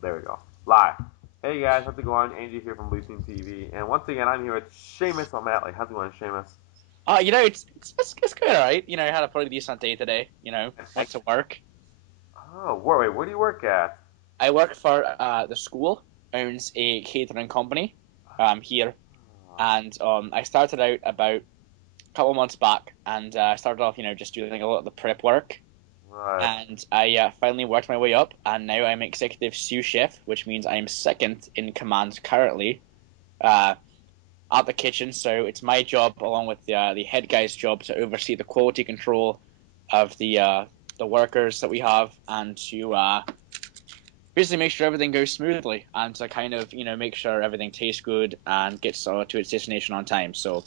There we go. Live. Hey guys, how's it going? Angie here from BlueTeamTV, and once again I'm here with Seamus O'Malley. How's it going, Seamus? It's good, all right. I had a pretty decent day today. Went to work. Oh, wait, where do you work at? I work for the school owns a catering company here, Oh, and I started out about a couple months back, and I started off, just doing like a lot of the prep work, right. and I finally worked my way up, and now I'm executive sous chef, which means I'm second in command currently. Uh, at the kitchen, so it's my job, along with the head guy's job, to oversee the quality control of the workers that we have, and to basically make sure everything goes smoothly, and to kind of make sure everything tastes good and gets to its destination on time. So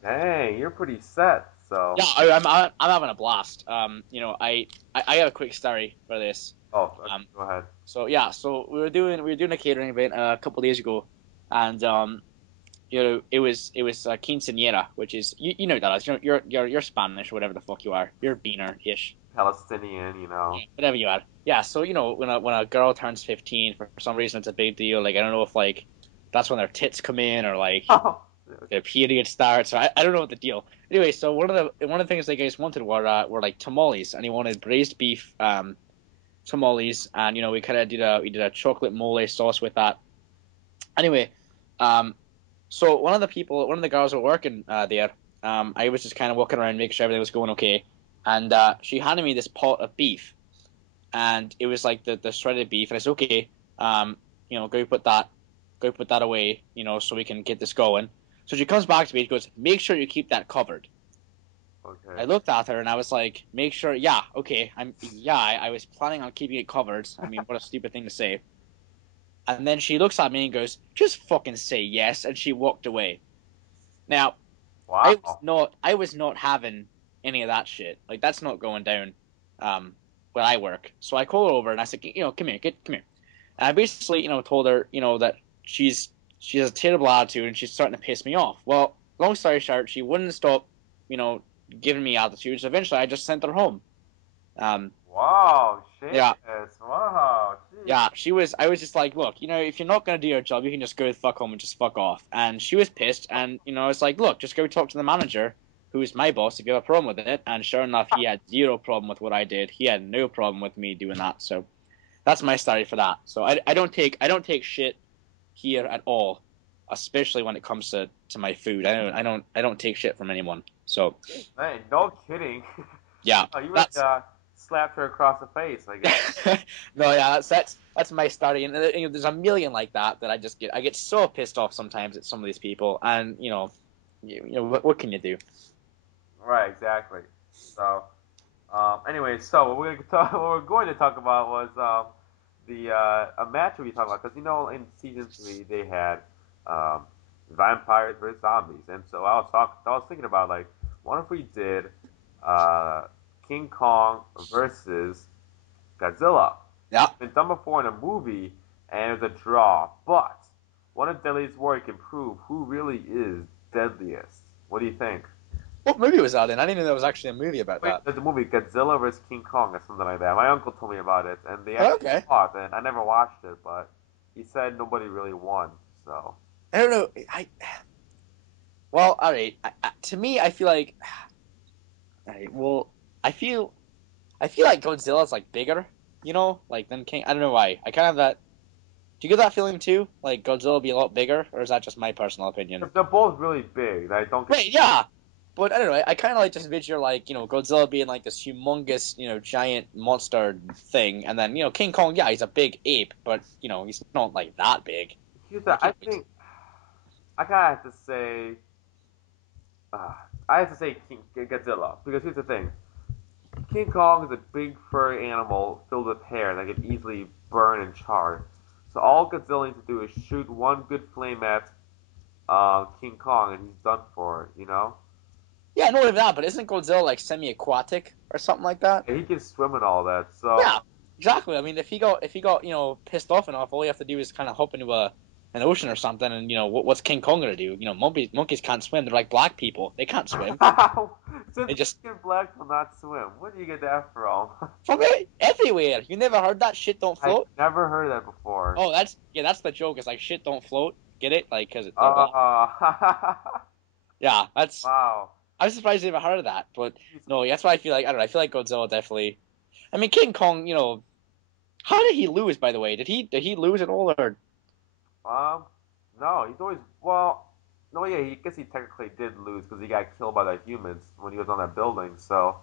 Dang, you're pretty set. So, yeah, I'm having a blast. I have a quick story for this. oh, okay, Um, go ahead. so yeah, so we were doing a catering event a couple of days ago, and it was quinceañera, which is you know that is you're Spanish or whatever the fuck you are. You're beaner ish, Palestinian, you know. yeah, whatever you are. Yeah, so when a girl turns 15, for some reason it's a big deal. Like I don't know if like that's when their tits come in or like Oh, the period starts. Or I don't know what the deal. Anyway, so one of the things the guys wanted were like tamales, and he wanted braised beef tamales, and we kind of did a chocolate mole sauce with that. Anyway, um, so one of the girls who were working there, I was just kind of walking around, making sure everything was going okay, and she handed me this pot of beef, and it was like the shredded beef, and I said, okay, go put that away, so we can get this going. So she comes back to me and goes, make sure you keep that covered. okay. I looked at her and I was like, make sure, yeah, okay, I was planning on keeping it covered. I mean, what a stupid thing to say. And then she looks at me and goes, just fucking say yes, and she walked away. Now, Wow. I was not having any of that shit. Like that's not going down where I work. So I called her over and I said, come here, come here. And I basically, told her, that she has a terrible attitude and she's starting to piss me off. Well, long story short, she wouldn't stop, you know, giving me attitude. So eventually I just sent her home. Um Wow, yeah, Seamus. Wow, jeez. yeah, I was just like, look, if you're not gonna do your job, you can just go the fuck home and just fuck off. And she was pissed, and I was like, look, just go talk to the manager, who is my boss, if you have a problem with it. And sure enough, he had zero problem with what I did. He had no problem with me doing that. So that's my story for that. So I don't take shit here at all, especially when it comes to my food. I don't take shit from anyone. So Man, no kidding. yeah, Oh, you would that's slapped her across the face, I guess. no, yeah, that's my story, and there's a million like that that I get so pissed off sometimes at some of these people, and what can you do? Right, exactly. So, anyway, so what we're going to talk about was the a match we talked about because in season 3 they had um, vampires versus zombies, and so I was thinking about like what if we did uh, King Kong versus Godzilla. Yeah. It's been done before in a movie, and it was a draw. But one of Deadliest Warrior can prove who really is deadliest. What do you think? What movie was that in? I didn't know there was actually a movie about Wait, that. there's a movie Godzilla vs King Kong or something like that. My uncle told me about it, and they Oh, actually okay. fought, and I never watched it, but he said nobody really won. So I don't know. Well, all right. To me, I feel like, all right, well, I feel I feel like Godzilla's like bigger, like than King. I don't know why. I kind of that. Do you get that feeling too? Like Godzilla would be a lot bigger, or is that just my personal opinion? they're both really big. I don't get. Right, yeah. But I don't know. I kind of like just picture like Godzilla being like this humongous giant monster thing, and then King Kong. Yeah, he's a big ape, but he's not like that big. I I can't wait. think I gotta have to say. Uh, I have to say Godzilla because here's the thing. King Kong is a big furry animal filled with hair that can easily burn and char. So all Godzilla needs to do is shoot one good flame at King Kong, and he's done for it. Yeah, not even that, but isn't Godzilla like semi-aquatic or something like that? And he can swim and all that. So Yeah, exactly. I mean, if he got pissed off enough, all you have to do is kind of hop into an ocean or something, and what's King Kong gonna do? Monkeys can't swim. They're like black people. They can't swim. Since They just skin black will not swim, where do you get that from? from everywhere. You never heard that shit don't I float? never heard that before. Oh, that's the joke. It's like shit don't float. Get it? Like because it's like yeah. That's Wow. I'm surprised you ever heard of that. But no, that's why I feel like I don't know. I feel like Godzilla definitely. I mean, King Kong. How did he lose? By the way, did he lose at all or? No, he's always well. No, yeah, I guess he technically did lose because he got killed by the humans when he was on that building. So,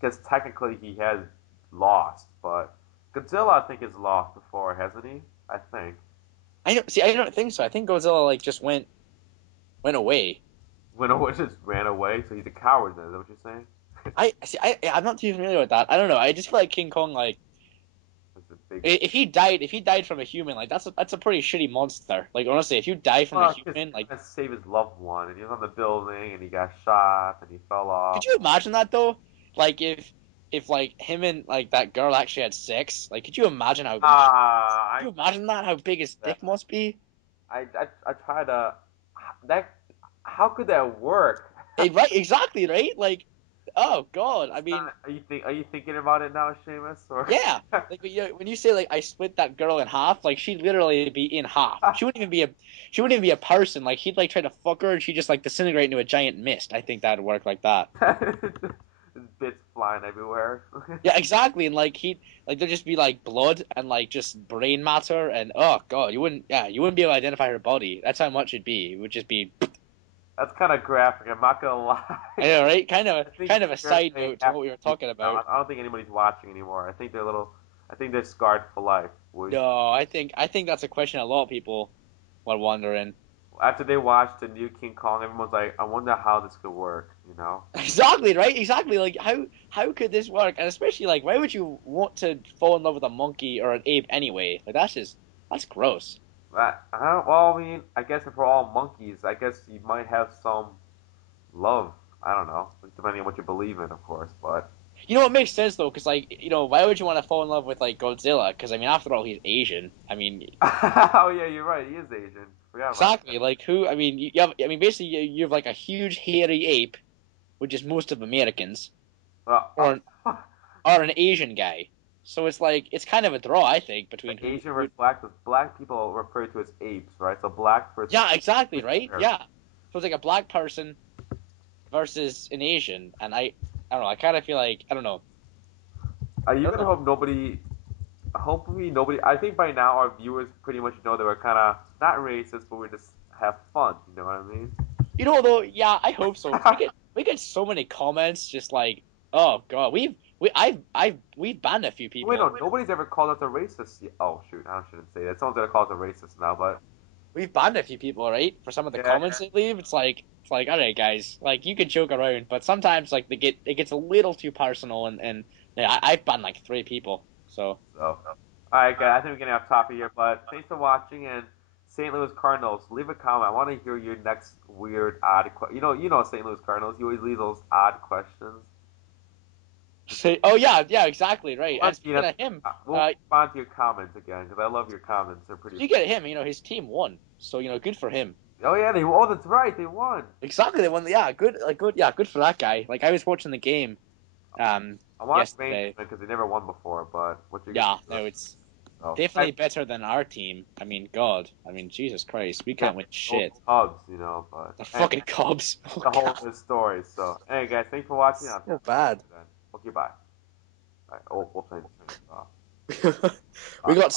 I guess technically he has lost, but Godzilla I think has lost before, hasn't he? I think. I don't see. I don't think so. I think Godzilla like just went away. When it just ran away, so he's a coward. Then is that what you're saying? I see. I'm not too familiar with that. I don't know. I just feel like King Kong like That's a big. if he died from a human like that's a pretty shitty monster. Like honestly, if you die from a human like to save his loved one, and he was on the building, and he got shot, and he fell off. could you imagine that though? Like if like him and like that girl actually had sex, like could you imagine how Ah, could you imagine that how big his dick must be? I try to that. How could that work? Right, exactly, right? Like, oh god, I mean, Are you thinking about it now, Seamus? Or yeah. Like when you say like I split that girl in half, like she'd literally be in half. She wouldn't even be a person. Like he'd like try to fuck her and she'd just like disintegrate into a giant mist. I think that'd work like that. His bits flying everywhere. Yeah, exactly. And like there'd just be like blood and like just brain matter and oh god, you wouldn't be able to identify her body. That's how much it'd be. It would just be That's kind of graphic. I'm not gonna lie. I know, right? Kind I of think a side they note to have what we to were be talking about. I don't think anybody's watching anymore. I think they're little. I think they're scarred for life. No, I think that's a question a lot of people were wondering. After they watched the new King Kong, everyone's like, I wonder how this could work. You know? Exactly, right? Exactly. Like how could this work? And especially like why would you want to fall in love with a monkey or an ape anyway? Like that's gross. Well, I mean, I guess if we're all monkeys, I guess you might have some love. I don't know, depending on what you believe in, of course. But You know what makes sense though, because like why would you want to fall in love with like Godzilla? Because I mean, after all, he's Asian. I mean, oh yeah, you're right. He is Asian. Forgot about exactly. Like who? I mean, you have. I mean, basically, you have like a huge hairy ape, which is most of Americans, that. or an Asian guy. So it's like it's kind of a draw, I think, between Like Asian versus black, because black people are referred to as apes, right? So black versus Yeah, exactly, right? Sure. Yeah. So it's like a black person versus an Asian, and I don't know. I kind of feel like I don't know. Are you gonna hope nobody? Hopefully nobody. I think by now our viewers pretty much know that we're kind of not racist, but we just have fun. You know what I mean? Though, yeah, I hope so. We get so many comments, just like, oh god, we've banned a few people. Wait, no, nobody's ever called us a racist. Oh shoot, I shouldn't say that. Someone's gonna call us a racist now, but We've banned a few people, right? For some of the comments they leave, it's like, all right, guys, like you can joke around, but sometimes like it gets a little too personal, and yeah, I've banned like 3 people, so. all right, guys. I think we're getting off topic here, but thanks for watching. And St. Louis Cardinals, leave a comment. I want to hear your next weird, odd. You know St. Louis Cardinals. You always leave those odd questions. Say, oh yeah, exactly, right. And speaking of him, we'll respond to your comments again because I love your comments. They're pretty. speaking of him, his team won, so good for him. Oh yeah, they. Oh, that's right, they won. Exactly, they won. Yeah, good, good for that guy. Like I was watching the game, I watched yesterday because they never won before. But what you? Yeah, no, it's definitely better than our team. I mean, God, Jesus Christ, we can't win shit. Cubs, but the fucking Cubs. Oh, the whole good story. So, hey guys, thanks for watching. So bad. Okay, bye. All right, we'll turn this off. We got